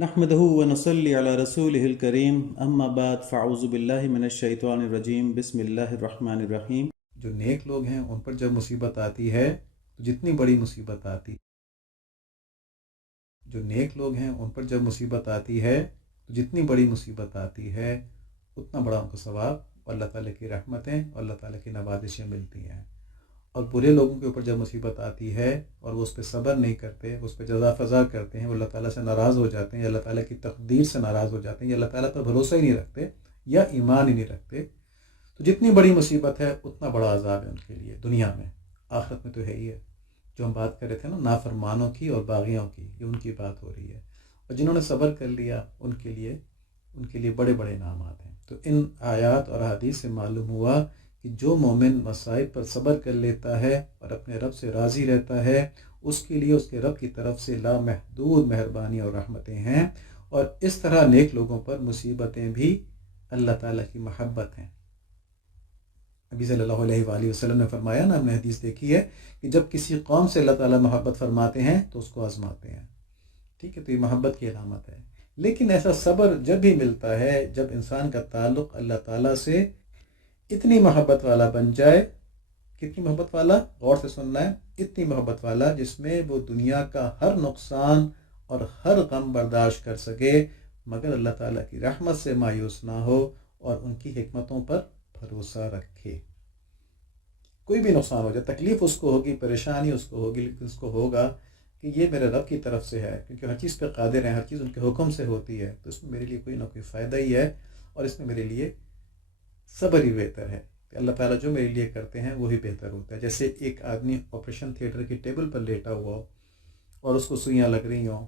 نحمده ونصلي على رسوله الكريم اما بعد فاعوذ بالله من الشیطان الرجیم بسم اللہ الرحمن الرحیم۔ جو نیک لوگ ہیں ان پر جب مصیبت آتی ہے تو جتنی بڑی مصیبت آتی جو نیک لوگ ہیں ان پر جب مصیبت آتی ہے تو جتنی بڑی مصیبت آتی ہے اتنا بڑا ان کو ثواب اور اللہ تعالیٰ کی رحمتیں اور اللہ تعالیٰ کی نوازشیں ملتی ہیں۔ اور برے لوگوں کے اوپر جب مصیبت آتی ہے اور وہ اس پہ صبر نہیں کرتے، اس پہ جزا فضا کرتے ہیں، وہ اللہ تعالیٰ سے ناراض ہو جاتے ہیں یا اللہ تعالیٰ کی تقدیر سے ناراض ہو جاتے ہیں یا اللہ تعالیٰ پر بھروسہ ہی نہیں رکھتے یا ایمان ہی نہیں رکھتے، تو جتنی بڑی مصیبت ہے اتنا بڑا عذاب ہے ان کے لیے دنیا میں۔ آخرت میں تو ہے ہی ہے۔ جو ہم بات کر رہے تھے نا نافرمانوں کی اور باغیوں کی، یہ ان کی بات ہو رہی ہے، اور جنہوں نے صبر کر لیا ان کے لیے بڑے بڑے انعامات ہیں۔ تو ان آیات اور احادیث سے معلوم ہوا کہ جو مومن مصائب پر صبر کر لیتا ہے اور اپنے رب سے راضی رہتا ہے، اس کے لیے اس کے رب کی طرف سے لامحدود مہربانی اور رحمتیں ہیں، اور اس طرح نیک لوگوں پر مصیبتیں بھی اللہ تعالیٰ کی محبت ہیں۔ نبی صلی اللہ علیہ وآلہ وسلم نے فرمایا نا، ہم نے حدیث دیکھی ہے کہ جب کسی قوم سے اللہ تعالیٰ محبت فرماتے ہیں تو اس کو آزماتے ہیں، ٹھیک ہے، تو یہ محبت کی علامت ہے۔ لیکن ایسا صبر جب بھی ملتا ہے جب انسان کا تعلق اللہ تعالیٰ سے اتنی محبت والا بن جائے، کتنی محبت والا، غور سے سننا ہے، اتنی محبت والا جس میں وہ دنیا کا ہر نقصان اور ہر غم برداشت کر سکے مگر اللہ تعالیٰ کی رحمت سے مایوس نہ ہو اور ان کی حکمتوں پر بھروسہ رکھے۔ کوئی بھی نقصان ہو جائے، تکلیف اس کو ہوگی، پریشانی اس کو ہوگی، لیکن اس کو ہوگا کہ یہ میرے رب کی طرف سے ہے، کیونکہ ہر چیز پہ قادر ہیں، ہر چیز ان کے حکم سے ہوتی ہے، تو اس میں میرے لیے کوئی نہ کوئی فائدہ ہی ہے، اور اس میں میرے لیے صبر ہی بہتر ہے کہ اللہ تعالیٰ جو میرے لیے کرتے ہیں وہی بہتر ہوتا ہے۔ جیسے ایک آدمی آپریشن تھیٹر کی ٹیبل پر لیٹا ہوا ہو اور اس کو سوئیاں لگ رہی ہوں،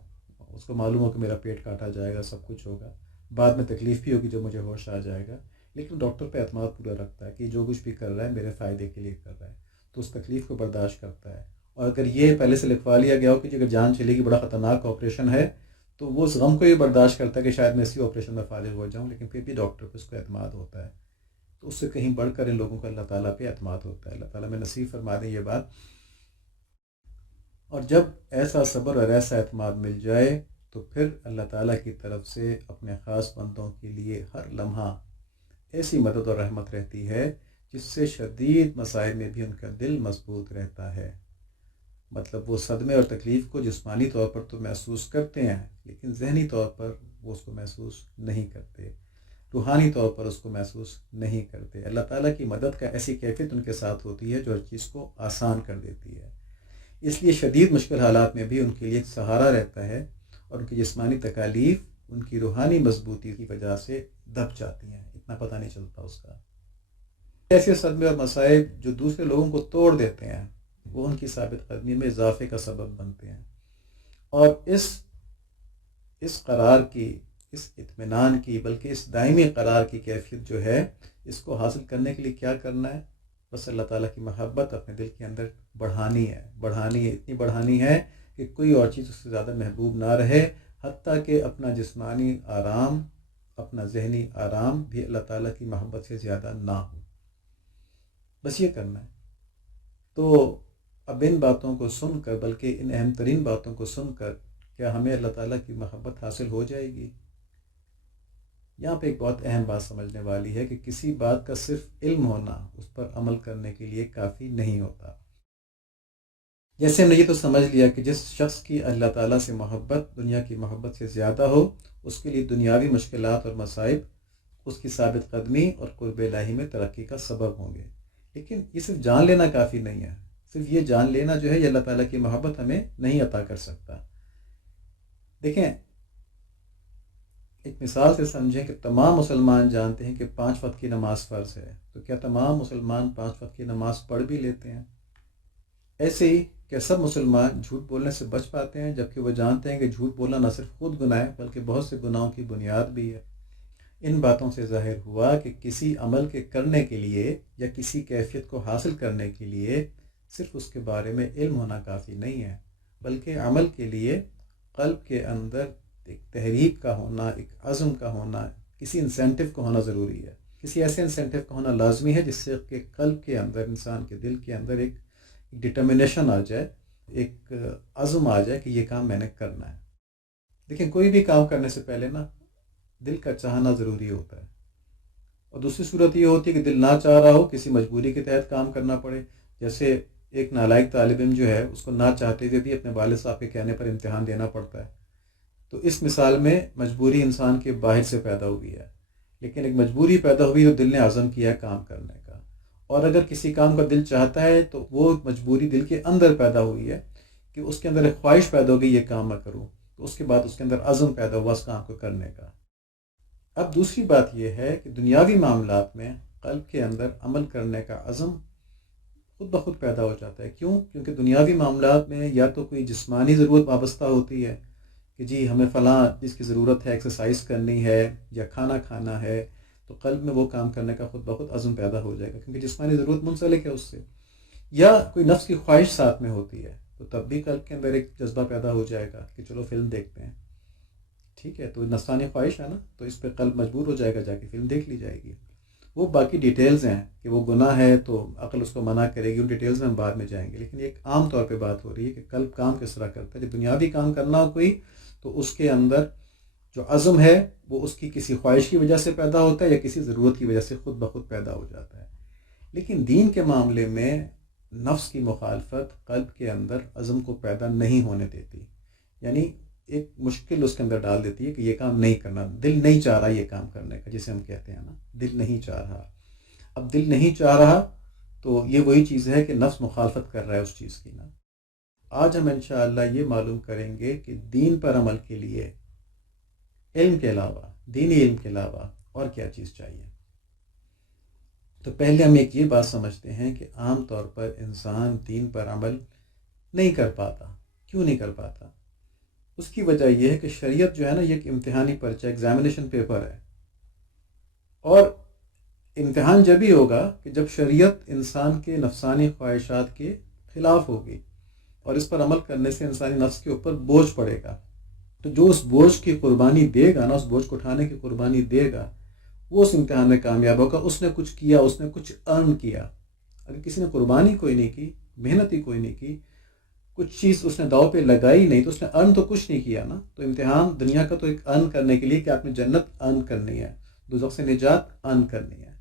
اس کو معلوم ہو کہ میرا پیٹ کاٹا جائے گا، سب کچھ ہوگا، بعد میں تکلیف بھی ہوگی جب مجھے ہوش آ جائے گا، لیکن ڈاکٹر پہ اعتماد پورا رکھتا ہے کہ جو کچھ بھی کر رہا ہے میرے فائدے کے لیے کر رہا ہے، تو اس تکلیف کو برداشت کرتا ہے۔ اور اگر یہ پہلے سے لکھوا لیا گیا ہو کہ اگر جان چلے گی، بڑا خطرناک آپریشن ہے، تو وہ اس غم کو یہ برداشت کرتا ہے کہ شاید میں اسی آپریشن میں فارغ ہو جاؤں، لیکن پھر بھی ڈاکٹر پہ اس کو اعتماد ہوتا ہے۔ تو اس سے کہیں بڑھ کر ان لوگوں کو اللہ تعالیٰ پہ اعتماد ہوتا ہے۔ اللہ تعالیٰ میں نصیب فرما دیں یہ بات۔ اور جب ایسا صبر اور ایسا اعتماد مل جائے تو پھر اللہ تعالیٰ کی طرف سے اپنے خاص بندوں کے لیے ہر لمحہ ایسی مدد اور رحمت رہتی ہے جس سے شدید مصائب میں بھی ان کا دل مضبوط رہتا ہے۔ مطلب وہ صدمے اور تکلیف کو جسمانی طور پر تو محسوس کرتے ہیں، لیکن ذہنی طور پر وہ اس کو محسوس نہیں کرتے، روحانی طور پر اس کو محسوس نہیں کرتے۔ اللہ تعالیٰ کی مدد کا ایسی کیفیت ان کے ساتھ ہوتی ہے جو ہر چیز کو آسان کر دیتی ہے۔ اس لیے شدید مشکل حالات میں بھی ان کے لیے ایک سہارا رہتا ہے، اور ان کی جسمانی تکالیف ان کی روحانی مضبوطی کی وجہ سے دب جاتی ہیں، اتنا پتہ نہیں چلتا اس کا۔ ایسے صدمے اور مصائب جو دوسرے لوگوں کو توڑ دیتے ہیں وہ ان کی ثابت قدمی میں اضافے کا سبب بنتے ہیں۔ اور اس قرار کی، اس اطمینان کی، بلکہ اس دائمی قرار کی کیفیت جو ہے، اس کو حاصل کرنے کے لیے کیا کرنا ہے؟ بس اللہ تعالیٰ کی محبت اپنے دل کے اندر بڑھانی ہے، اتنی بڑھانی ہے کہ کوئی اور چیز اس سے زیادہ محبوب نہ رہے، حتیٰ کہ اپنا جسمانی آرام، اپنا ذہنی آرام بھی اللہ تعالیٰ کی محبت سے زیادہ نہ ہو۔ بس یہ کرنا ہے۔ تو اب ان باتوں کو سن کر، بلکہ ان اہم ترین باتوں کو سن کر، کیا ہمیں اللہ تعالیٰ کی محبت حاصل ہو جائے گی؟ یہاں پہ ایک بہت اہم بات سمجھنے والی ہے کہ کسی بات کا صرف علم ہونا اس پر عمل کرنے کے لیے کافی نہیں ہوتا۔ جیسے ہم نے یہ تو سمجھ لیا کہ جس شخص کی اللہ تعالیٰ سے محبت دنیا کی محبت سے زیادہ ہو، اس کے لیے دنیاوی مشکلات اور مصائب اس کی ثابت قدمی اور قرب الہی میں ترقی کا سبب ہوں گے۔ لیکن یہ صرف جان لینا کافی نہیں ہے۔ صرف یہ جان لینا جو ہے، یہ اللہ تعالیٰ کی محبت ہمیں نہیں عطا کر سکتا۔ دیکھیں، ایک مثال سے سمجھیں کہ تمام مسلمان جانتے ہیں کہ 5 وقت کی نماز فرض ہے، تو کیا تمام مسلمان 5 وقت کی نماز پڑھ بھی لیتے ہیں؟ ایسے ہی کہ سب مسلمان جھوٹ بولنے سے بچ پاتے ہیں، جبکہ وہ جانتے ہیں کہ جھوٹ بولنا نہ صرف خود گناہ ہے بلکہ بہت سے گناہوں کی بنیاد بھی ہے۔ ان باتوں سے ظاہر ہوا کہ کسی عمل کے کرنے کے لیے یا کسی کیفیت کو حاصل کرنے کے لیے صرف اس کے بارے میں علم ہونا کافی نہیں ہے، بلکہ عمل کے لیے قلب کے اندر ایک تحریک کا ہونا، ایک عزم کا ہونا، کسی انسینٹو کا ہونا ضروری ہے۔ کسی ایسے انسینٹو کا ہونا لازمی ہے جس سے کہ قلب کے اندر، انسان کے دل کے اندر ایک ڈٹرمنیشن آ جائے، ایک عزم آ جائے کہ یہ کام میں نے کرنا ہے۔ دیکھیں کوئی بھی کام کرنے سے پہلے نا دل کا چاہنا ضروری ہوتا ہے، اور دوسری صورت یہ ہوتی ہے کہ دل نہ چاہ رہا ہو، کسی مجبوری کے تحت کام کرنا پڑے. جیسے ایک نالائق طالب علم جو ہے اس کو نہ چاہتے ہوئے بھی اپنے والد صاحب کے کہنے پر امتحان دینا پڑتا ہے. تو اس مثال میں مجبوری انسان کے باہر سے پیدا ہوئی ہے، لیکن ایک مجبوری پیدا ہوئی تو دل نے عزم کیا کام کرنے کا. اور اگر کسی کام کا دل چاہتا ہے تو وہ مجبوری دل کے اندر پیدا ہوئی ہے کہ اس کے اندر ایک خواہش پیدا ہو گئی یہ کام میں کروں، تو اس کے بعد اس کے اندر عزم پیدا ہوا اس کام کو کرنے کا. اب دوسری بات یہ ہے کہ دنیاوی معاملات میں قلب کے اندر عمل کرنے کا عزم خود بخود پیدا ہو جاتا ہے. کیوں؟ کیونکہ دنیاوی معاملات میں یا تو کوئی جسمانی ضرورت وابستہ ہوتی ہے کہ جی ہمیں فلاں چیز کی ضرورت ہے، ایکسرسائز کرنی ہے یا کھانا کھانا ہے، تو قلب میں وہ کام کرنے کا خود بخود عزم پیدا ہو جائے گا کیونکہ جسمانی ضرورت منسلک ہے اس سے. یا کوئی نفس کی خواہش ساتھ میں ہوتی ہے تو تب بھی قلب کے اندر ایک جذبہ پیدا ہو جائے گا کہ چلو فلم دیکھتے ہیں. ٹھیک ہے، تو نفسانی خواہش ہے نا، تو اس پہ قلب مجبور ہو جائے گا، جا کے فلم دیکھ لی جائے گی. وہ باقی ڈیٹیلز ہیں کہ وہ گناہ ہے تو عقل اس کو منع کرے گی، ان ڈیٹیلز میں ہم بعد میں جائیں گے. لیکن ایک عام طور پہ بات ہو رہی ہے کہ قلب کام کس طرح کرتا ہے. جب دنیاوی کام کرنا ہو کوئی تو اس کے اندر جو عزم ہے وہ اس کی کسی خواہش کی وجہ سے پیدا ہوتا ہے یا کسی ضرورت کی وجہ سے خود بخود پیدا ہو جاتا ہے. لیکن دین کے معاملے میں نفس کی مخالفت قلب کے اندر عزم کو پیدا نہیں ہونے دیتی، یعنی ایک مشکل اس کے اندر ڈال دیتی ہے کہ یہ کام نہیں کرنا، دل نہیں چاہ رہا یہ کام کرنے کا، جسے ہم کہتے ہیں نا دل نہیں چاہ رہا. اب دل نہیں چاہ رہا تو یہ وہی چیز ہے کہ نفس مخالفت کر رہا ہے اس چیز کی نا. آج ہم انشاءاللہ یہ معلوم کریں گے کہ دین پر عمل کے لیے علم کے علاوہ، دینی علم کے علاوہ اور کیا چیز چاہیے. تو پہلے ہم ایک یہ بات سمجھتے ہیں کہ عام طور پر انسان دین پر عمل نہیں کر پاتا. کیوں نہیں کر پاتا؟ اس کی وجہ یہ ہے کہ شریعت جو ہے نا یہ ایک امتحانی پرچہ، ایگزامینیشن پیپر ہے، اور امتحان جب ہی ہوگا کہ جب شریعت انسان کے نفسانی خواہشات کے خلاف ہوگی اور اس پر عمل کرنے سے انسانی نفس کے اوپر بوجھ پڑے گا. تو جو اس بوجھ کی قربانی دے گا نا، اس بوجھ کو اٹھانے کی قربانی دے گا، وہ اس امتحان میں کامیاب ہوگا. اس نے کچھ کیا، اس نے کچھ ارن کیا. اگر کسی نے قربانی کوئی نہیں کی، محنت ہی کوئی نہیں کی، کچھ چیز اس نے داؤ پہ لگائی نہیں، تو اس نے ارن تو کچھ نہیں کیا نا. تو امتحان دنیا کا تو ایک ارن کرنے کے لیے کہ آپ نے جنت ارن کرنی ہے، دوزخ سے نجات ارن کرنی ہے.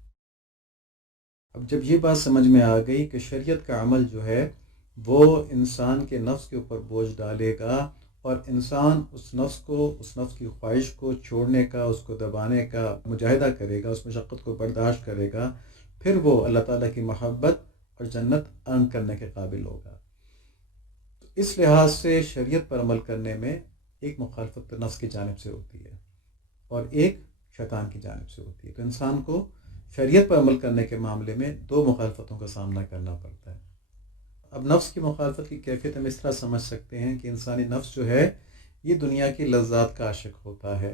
اب جب یہ بات سمجھ میں آ گئی کہ شریعت کا عمل جو ہے وہ انسان کے نفس کے اوپر بوجھ ڈالے گا، اور انسان اس نفس کی خواہش کو چھوڑنے کا، اس کو دبانے کا مجاہدہ کرے گا، اس مشقت کو برداشت کرے گا، پھر وہ اللہ تعالیٰ کی محبت اور جنت ارن کرنے کے قابل ہوگا. تو اس لحاظ سے شریعت پر عمل کرنے میں ایک مخالفت نفس کی جانب سے ہوتی ہے اور ایک شیطان کی جانب سے ہوتی ہے. تو انسان کو شریعت پر عمل کرنے کے معاملے میں دو مخالفتوں کا سامنا کرنا پڑتا ہے. اب نفس کی مخالفت کی کیفیت ہم اس طرح سمجھ سکتے ہیں کہ انسانی نفس جو ہے یہ دنیا کی لذات کا عاشق ہوتا ہے،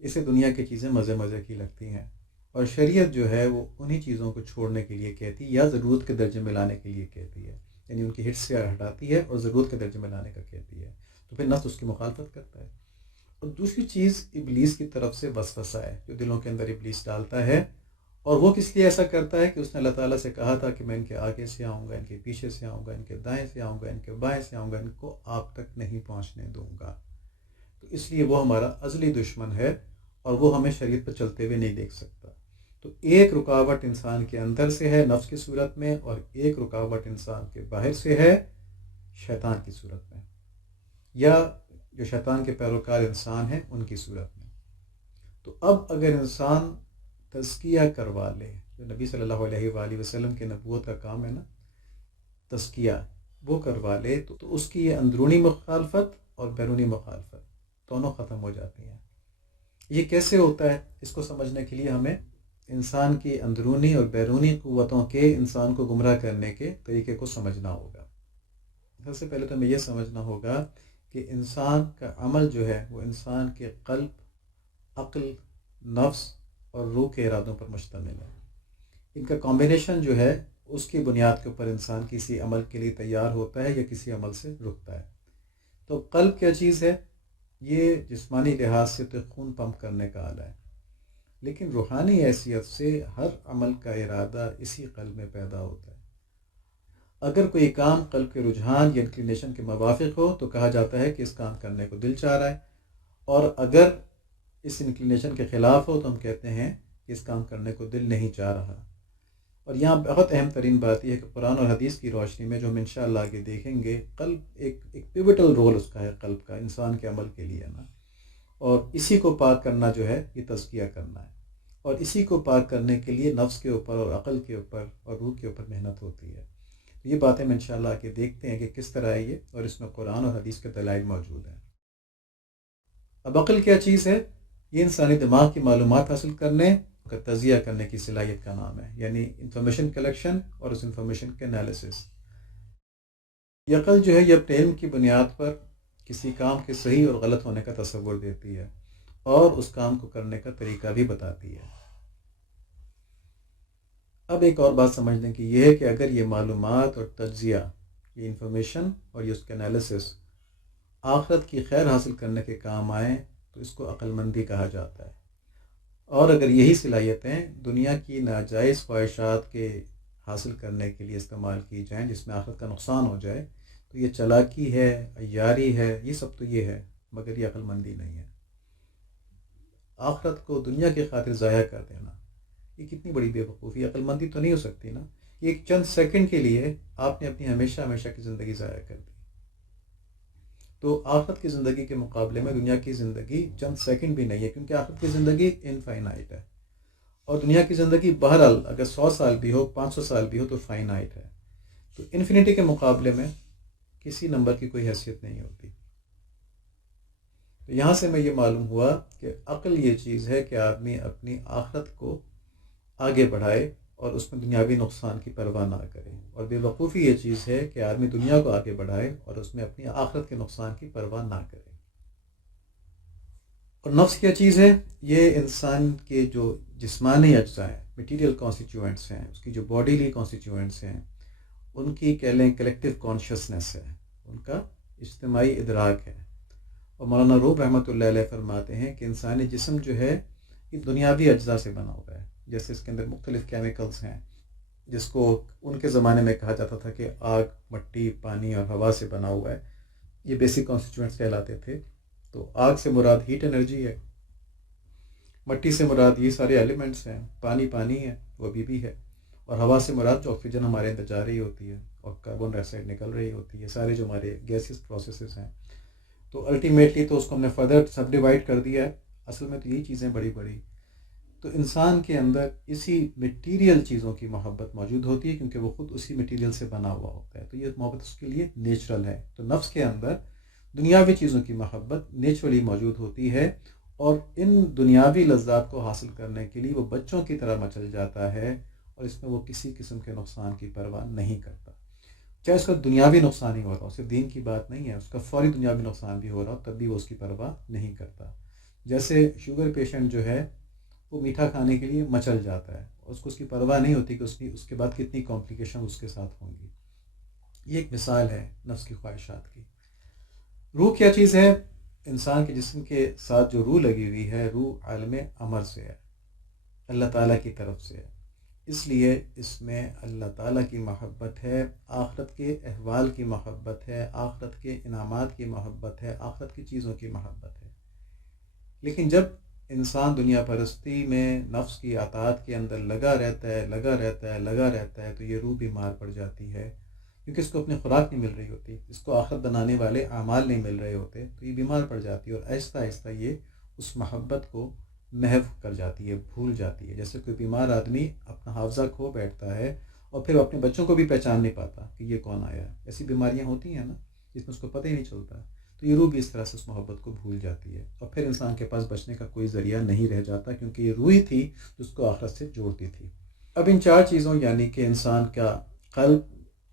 اسے دنیا کی چیزیں مزے مزے کی لگتی ہیں، اور شریعت جو ہے وہ انہی چیزوں کو چھوڑنے کے لیے کہتی ہے یا ضرورت کے درجے میں لانے کے لیے کہتی ہے، یعنی ان کی ہٹ سے ہٹاتی ہے اور ضرورت کے درجے میں لانے کا کہتی ہے. تو پھر نفس اس کی مخالفت کرتا ہے. اور دوسری چیز ابلیس کی طرف سے وسوسہ ہے جو دلوں کے اندر ابلیس ڈالتا ہے، اور وہ کس لیے ایسا کرتا ہے کہ اس نے اللہ تعالیٰ سے کہا تھا کہ میں ان کے آگے سے آؤں گا، ان کے پیچھے سے آؤں گا، ان کے دائیں سے آؤں گا، ان کے بائیں سے آؤں گا، ان کو آپ تک نہیں پہنچنے دوں گا. تو اس لیے وہ ہمارا ازلی دشمن ہے اور وہ ہمیں شریعت پر چلتے ہوئے نہیں دیکھ سکتا. تو ایک رکاوٹ انسان کے اندر سے ہے نفس کی صورت میں، اور ایک رکاوٹ انسان کے باہر سے ہے شیطان کی صورت میں، یا جو شیطان کے پیروکار انسان ہیں ان کی صورت میں. تو اب اگر انسان تزکیہ کروا لے، جو نبی صلی اللہ علیہ وآلہ وسلم کے نبوت کا کام ہے نا تزکیہ، وہ کروا لے تو اس کی یہ اندرونی مخالفت اور بیرونی مخالفت دونوں ختم ہو جاتی ہیں. یہ کیسے ہوتا ہے؟ اس کو سمجھنے کے لیے ہمیں انسان کی اندرونی اور بیرونی قوتوں کے انسان کو گمراہ کرنے کے طریقے کو سمجھنا ہوگا. سب سے پہلے تو ہمیں یہ سمجھنا ہوگا کہ انسان کا عمل جو ہے وہ انسان کے قلب، عقل، نفس اور روح کے ارادوں پر مشتمل ہے. ان کا کمبینیشن جو ہے اس کی بنیاد کے اوپر انسان کسی عمل کے لیے تیار ہوتا ہے یا کسی عمل سے رکتا ہے. تو قلب کیا چیز ہے؟ یہ جسمانی لحاظ سے تو خون پمپ کرنے کا آلہ ہے، لیکن روحانی حیثیت سے ہر عمل کا ارادہ اسی قلب میں پیدا ہوتا ہے. اگر کوئی کام قلب کے رجحان یا انکلینیشن کے موافق ہو تو کہا جاتا ہے کہ اس کام کرنے کو دل چاہ رہا ہے، اور اگر اس انکلینیشن کے خلاف ہو تو ہم کہتے ہیں کہ اس کام کرنے کو دل نہیں چاہ رہا۔ اور یہاں بہت اہم ترین بات یہ ہے کہ قرآن اور حدیث کی روشنی میں جو ہم انشاءاللہ آگے دیکھیں گے، قلب ایک پیوٹل رول اس کا ہے، قلب کا انسان کے عمل کے لیے نا، اور اسی کو پاک کرنا جو ہے یہ تزکیہ کرنا ہے، اور اسی کو پاک کرنے کے لیے نفس کے اوپر اور عقل کے اوپر اور روح کے اوپر محنت ہوتی ہے۔ یہ باتیں ہم انشاءاللہ آگے دیکھتے ہیں کہ کس طرح ہے یہ، اور اس میں قرآن اور حدیث کے دلائل موجود ہیں۔ اب عقل کیا چیز ہے؟ یہ انسانی دماغ کی معلومات حاصل کرنے کا تجزیہ کرنے کی صلاحیت کا نام ہے، یعنی انفارمیشن کلیکشن اور اس انفارمیشن کے انالیسس۔ یہ عقل جو ہے یہ اپنے علم کی بنیاد پر کسی کام کے صحیح اور غلط ہونے کا تصور دیتی ہے، اور اس کام کو کرنے کا طریقہ بھی بتاتی ہے۔ اب ایک اور بات سمجھ لیں کہ یہ ہے کہ اگر یہ معلومات اور تجزیہ، یہ انفارمیشن اور یہ اس کے انالیسس آخرت کی خیر حاصل کرنے کے کام آئیں تو اس کو عقل مندی کہا جاتا ہے، اور اگر یہی صلاحیتیں دنیا کی ناجائز خواہشات کے حاصل کرنے کے لیے استعمال کی جائیں جس میں آخرت کا نقصان ہو جائے تو یہ چالاکی ہے، عیاری ہے، یہ سب تو یہ ہے، مگر یہ عقل مندی نہیں ہے۔ آخرت کو دنیا کی خاطر ضائع کر دینا یہ کتنی بڑی بے وقوفی، عقل مندی تو نہیں ہو سکتی نا۔ یہ ایک چند سیکنڈ کے لیے آپ نے اپنی ہمیشہ کی زندگی ضائع کر دی، تو آخرت کی زندگی کے مقابلے میں دنیا کی زندگی چند سیکنڈ بھی نہیں ہے، کیونکہ آخرت کی زندگی انفائنائٹ ہے، اور دنیا کی زندگی بہرحال اگر 100 سال بھی ہو، 500 سال بھی ہو تو فائنائٹ ہے، تو انفینٹی کے مقابلے میں کسی نمبر کی کوئی حیثیت نہیں ہوتی۔ تو یہاں سے میں یہ معلوم ہوا کہ عقل یہ چیز ہے کہ آدمی اپنی آخرت کو آگے بڑھائے اور اس میں دنیاوی نقصان کی پرواہ نہ کرے، اور بے وقوفی یہ چیز ہے کہ آدمی دنیا کو آگے بڑھائے اور اس میں اپنی آخرت کے نقصان کی پرواہ نہ کرے۔ اور نفس کیا چیز ہے؟ یہ انسان کے جو جسمانی اجزاء ہیں، میٹیریل کانسٹیٹیوئنٹس ہیں، اس کی جو باڈیلی کانسٹیٹیوئنٹس ہیں، ان کی کہہ لیں کلیکٹیو کانشیسنس ہے، ان کا اجتماعی ادراک ہے۔ اور مولانا روم رحمۃ اللہ علیہ فرماتے ہیں کہ انسانی جسم جو ہے یہ دنیاوی اجزاء سے بنا ہوا ہے، جیسے اس کے اندر مختلف کیمیکلز ہیں، جس کو ان کے زمانے میں کہا جاتا تھا کہ آگ، مٹی، پانی اور ہوا سے بنا ہوا ہے، یہ بیسک کانسٹیٹیوئنٹس کہلاتے تھے۔ تو آگ سے مراد ہیٹ انرجی ہے، مٹی سے مراد یہ سارے ایلیمنٹس ہیں، پانی ہے وہ بھی ہے، اور ہوا سے مراد جو آکسیجن ہمارے اندر جا رہی ہوتی ہے اور کاربن ڈائی آکسائڈ نکل رہی ہوتی ہے، سارے جو ہمارے گیسز پروسیسز ہیں۔ تو الٹیمیٹلی تو اس کو ہم نے فردر سب ڈیوائڈ کر دیا ہے، اصل میں تو یہی چیزیں بڑی تو انسان کے اندر اسی میٹیریل چیزوں کی محبت موجود ہوتی ہے، کیونکہ وہ خود اسی میٹیریل سے بنا ہوا ہوتا ہے، تو یہ محبت اس کے لیے نیچرل ہے۔ تو نفس کے اندر دنیاوی چیزوں کی محبت نیچرلی موجود ہوتی ہے، اور ان دنیاوی لذات کو حاصل کرنے کے لیے وہ بچوں کی طرح مچل جاتا ہے، اور اس میں وہ کسی قسم کے نقصان کی پرواہ نہیں کرتا، چاہے اس کا دنیاوی نقصان ہی ہو رہا ہو، صرف دین کی بات نہیں ہے، اس کا فوری دنیاوی نقصان بھی ہو رہا ہو تب بھی وہ اس کی پرواہ نہیں کرتا۔ جیسے شوگر پیشنٹ جو ہے وہ میٹھا کھانے کے لیے مچل جاتا ہے، اس کو اس کی پرواہ نہیں ہوتی کہ اس کے بعد کتنی کمپلیکیشن اس کے ساتھ ہوں گی۔ یہ ایک مثال ہے نفس کی خواہشات کی۔ روح کیا چیز ہے؟ انسان کے جسم کے ساتھ جو روح لگی ہوئی ہے، روح عالم امر سے ہے، اللہ تعالیٰ کی طرف سے ہے، اس لیے اس میں اللہ تعالیٰ کی محبت ہے، آخرت کے احوال کی محبت ہے، آخرت کے انعامات کی محبت ہے، آخرت کی چیزوں کی محبت ہے۔ لیکن جب انسان دنیا پرستی میں نفس کی اطاعت کے اندر لگا رہتا ہے تو یہ روح بیمار پڑ جاتی ہے، کیونکہ اس کو اپنی خوراک نہیں مل رہی ہوتی، اس کو آخرت بنانے والے اعمال نہیں مل رہے ہوتے، تو یہ بیمار پڑ جاتی ہے، اور آہستہ آہستہ یہ اس محبت کو محو کر جاتی ہے، بھول جاتی ہے۔ جیسے کوئی بیمار آدمی اپنا حافظہ کھو بیٹھتا ہے اور پھر اپنے بچوں کو بھی پہچان نہیں پاتا کہ یہ کون آیا ہے، ایسی بیماریاں ہوتی ہیں نا جس میں اس کو پتہ ہی نہیں چلتا، تو یہ روح بھی اس طرح سے اس محبت کو بھول جاتی ہے، اور پھر انسان کے پاس بچنے کا کوئی ذریعہ نہیں رہ جاتا، کیونکہ یہ روح ہی تھی جو اس کو آخرت سے جوڑتی تھی۔ اب ان چار چیزوں یعنی کہ انسان کا قلب،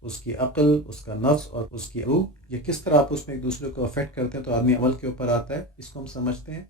اس کی عقل، اس کا نفس اور اس کی روح، یہ کس طرح آپس میں ایک دوسرے کو افیکٹ کرتے ہیں تو آدمی عمل کے اوپر آتا ہے، اس کو ہم سمجھتے ہیں